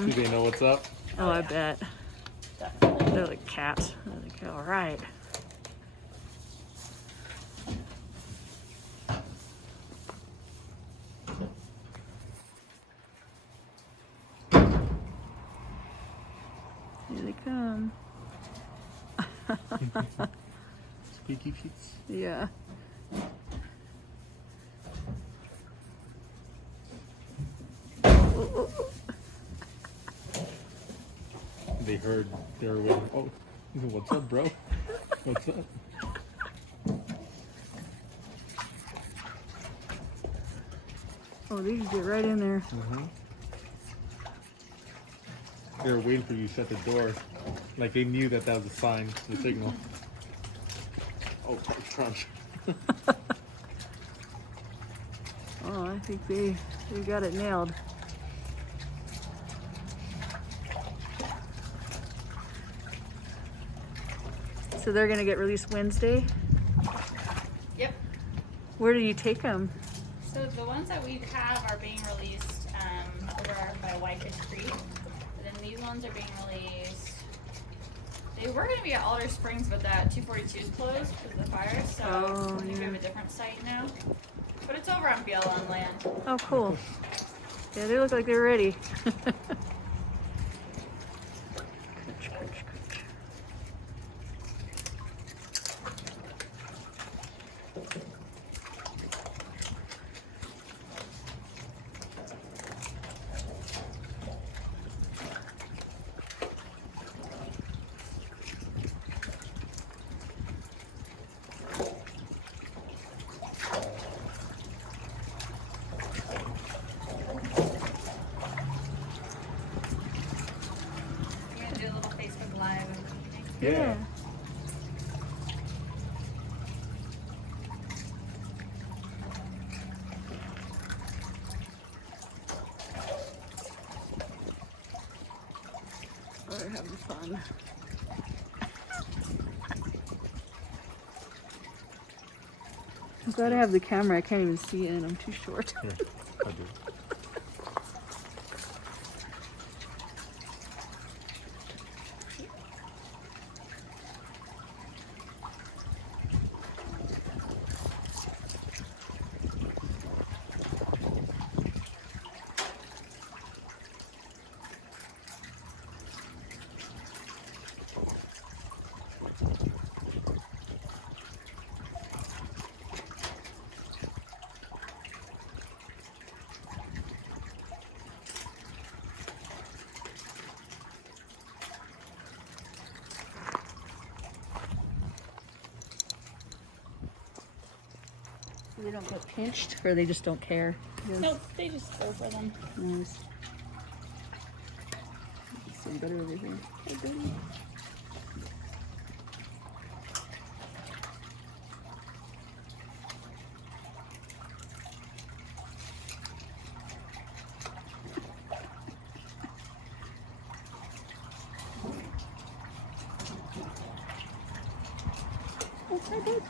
come. Do they know what's up? Oh, I bet. Definitely. They're like cats. They're like, all right. Here they come. Squeaky feets. Yeah. They heard they were waiting. Oh, what's up, bro? What's up? Oh, they can get right in there. They were waiting for you to shut the door. Like they knew that was a sign, the signal. Oh, crunch. Oh, I think they got it nailed. So they're gonna get released Wednesday. Yep. Where do you take them? So the ones that we have are being released over by Whitefish Creek. And then these ones are being released. They were going to be at Alder Springs, but that 242 is closed because of the fire. So I think we have a different site now. But it's over on BLM land. Oh, cool. Yeah, they look like they're ready. We're going to do a little Facebook Live. Yeah. Oh, they're having fun. I'm glad I have the camera. I can't even see it and I'm too short. Here, I do. They don't get pinched or they just don't care. Nope, they just go for them. Nice. Some better over here. Hey, buddy. Oh, hi, bud.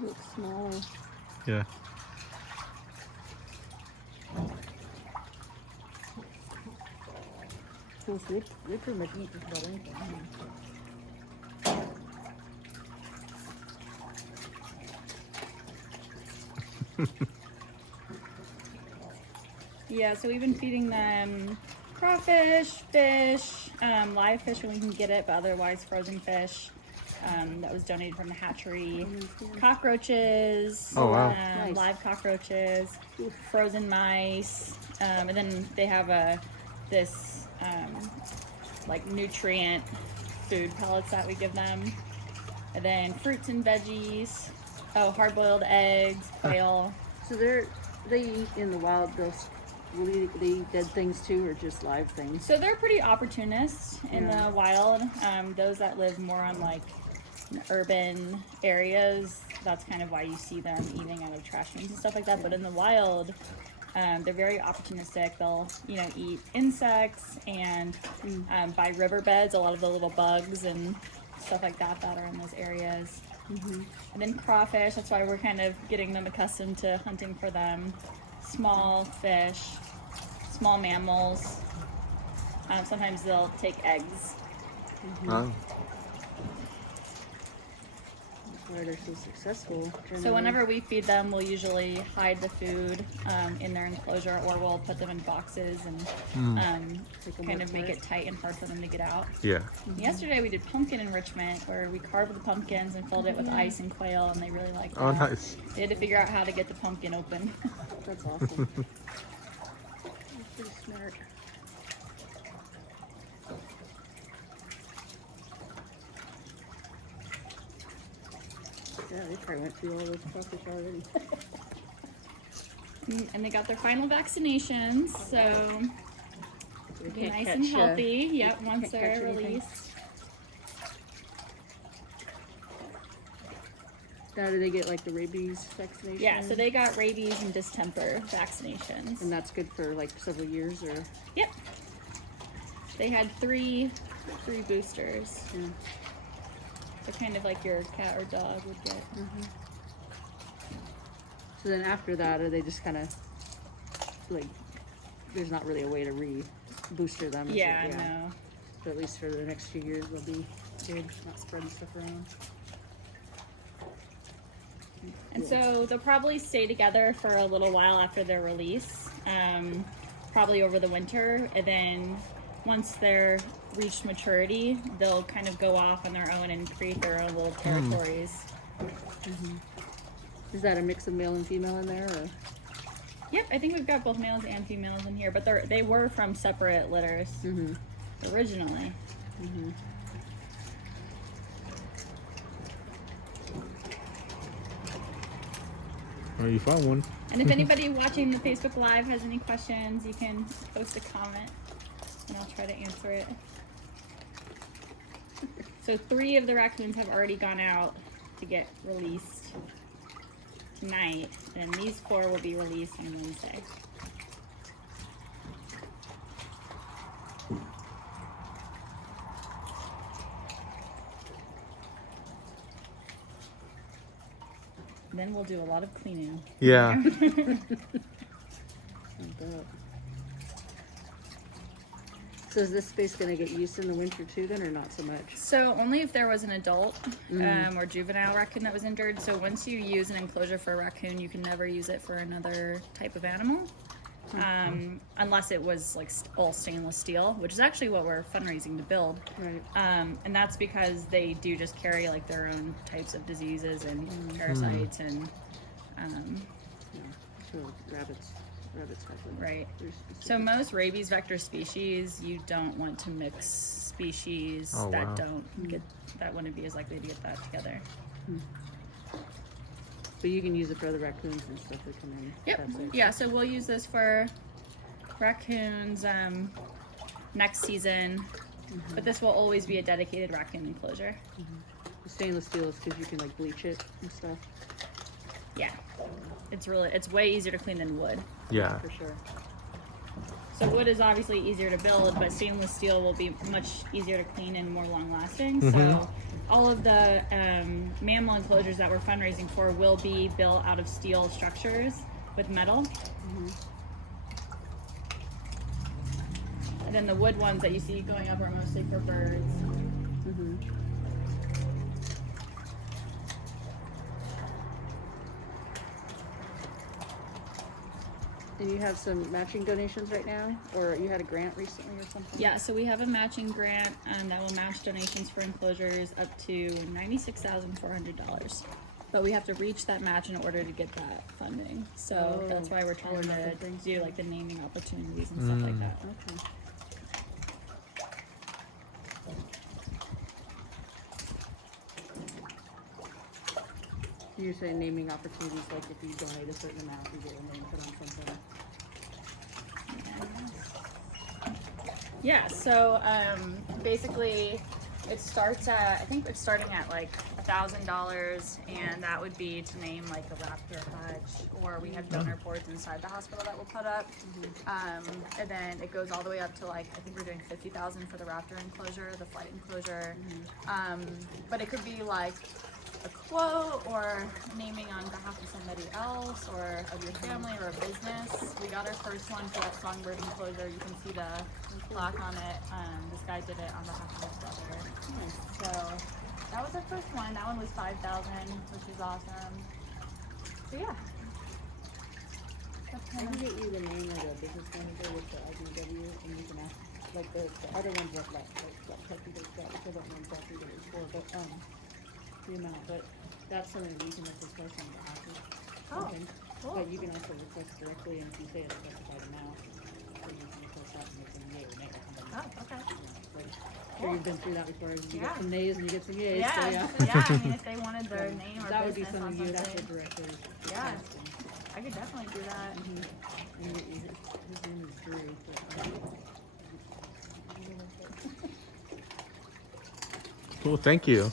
Looks smaller. Yeah. They pretty much eat just about anything. Yeah, so we've been feeding them crawfish, fish, live fish when we can get it, but otherwise frozen fish. that was donated from the hatchery. Cockroaches. Oh, wow. Nice. Live cockroaches. Frozen mice. And then they have this like nutrient food pellets that we give them. And then fruits and veggies. Oh, hard-boiled eggs, quail. So they eat in the wild. They eat dead things too, or just live things? So they're pretty opportunists in Yeah. the wild. Those that live more on like urban areas, that's kind of why you see them eating out of trash cans and stuff like that. But in the wild, they're very opportunistic. They'll, eat insects and by riverbeds, a lot of the little bugs and stuff like that are in those areas. And then crawfish, that's why we're kind of getting them accustomed to hunting for them. Small fish, small mammals. Sometimes they'll take eggs. Oh. That's why they're so successful. So whenever we feed them, we'll usually hide the food in their enclosure, or we'll put them in boxes and kind of make it tight and hard for them to get out. Yeah. Yesterday we did pumpkin enrichment, where we carved the pumpkins and filled it with ice and quail, and they really liked that. Oh, nice. They had to figure out how to get the pumpkin open. That's awesome. That's pretty smart. Yeah, they probably went through all those crawfish already. And they got their final vaccinations, so They be can't nice catch, and healthy. Yep, once can't catch they're anything. released. Now, do they get like the rabies vaccination? Yeah, so they got rabies and distemper vaccinations. And that's good for like several years, or? Yep. They had three boosters. Yeah. So kind of like your cat or dog would get. So then after that, are they just kind of like, there's not really a way to re-booster them? is it? Yeah, no. So at least for the next few years, they'll be good, not spreading stuff around. And so they'll probably stay together for a little while after their release, probably over the winter, and then once they're reached maturity, they'll kind of go off on their own and create their own little territories. Is that a mix of male and female in there, or? Yep, I think we've got both males and females in here, but they were from separate litters originally. Oh, you found one. And if anybody watching the Facebook Live has any questions, you can post a comment and I'll try to answer it. So 3 of the raccoons have already gone out to get released tonight, and these 4 will be released on Wednesday. Then we'll do a lot of cleaning. Yeah. So is this space going to get used in the winter too then, or not so much? So only if there was an adult or juvenile raccoon that was injured. So once you use an enclosure for a raccoon, you can never use it for another type of animal. Unless it was like all stainless steel, which is actually what we're fundraising to build. Right. And that's because they do just carry like their own types of diseases and parasites and Yeah. So rabbits have them. right. They're specific. So most rabies vector species, you don't want to mix species Oh, that wow. don't get, that wouldn't be as likely to get that together. But you can use it for other raccoons and stuff that come in. Yep. That's it. Yeah, so we'll use this for raccoons next season, but this will always be a dedicated raccoon enclosure. The stainless steel is because you can like bleach it and stuff, Yeah. It's way easier to clean than wood. Yeah. for sure. So wood is obviously easier to build, but stainless steel will be much easier to clean and more long lasting. So all of the mammal enclosures that we're fundraising for will be built out of steel structures with metal. And then the wood ones that you see going up are mostly for birds. And you have some matching donations right now, or you had a grant recently or something? Yeah, so we have a matching grant that will match donations for enclosures up to $96,400. But we have to reach that match in order to get that funding. So that's why we're trying to do like the naming opportunities and stuff like that. Okay. You're saying naming opportunities, like if you donate a certain amount, you get a name put on something. Yeah, so basically it starts at, I think it's starting at like $1,000, and that would be to name like a raptor hutch, or we have donor boards inside the hospital that we'll put up. And then it goes all the way up to like, I think we're doing $50,000 for the raptor enclosure, the flight enclosure. But it could be like a quote or naming on behalf of somebody else or of your family or a business. We got our first one for that songbird enclosure. You can see the plaque on it. This guy did it on behalf of his brother. So that was our first one. That one was $5,000, which is awesome. So yeah. I can get you the name of the business manager with the IDW, and you can ask, like the other ones that like Kentucky does that, which I don't know exactly what it's for, but the amount, but that's something that you can request on behalf of. Oh, cool. But you can also request directly, and if you say a specified amount, so you can request that and it's a yay or nay or something. Oh, okay. Like, sure you've been through that before. You get some nays and you get some yays. Yeah, So yeah. I mean, if they wanted their name or that would be business on something you would have to something, directly Yeah. request. And, I could definitely do that. and his name is Drew. Cool, thank you.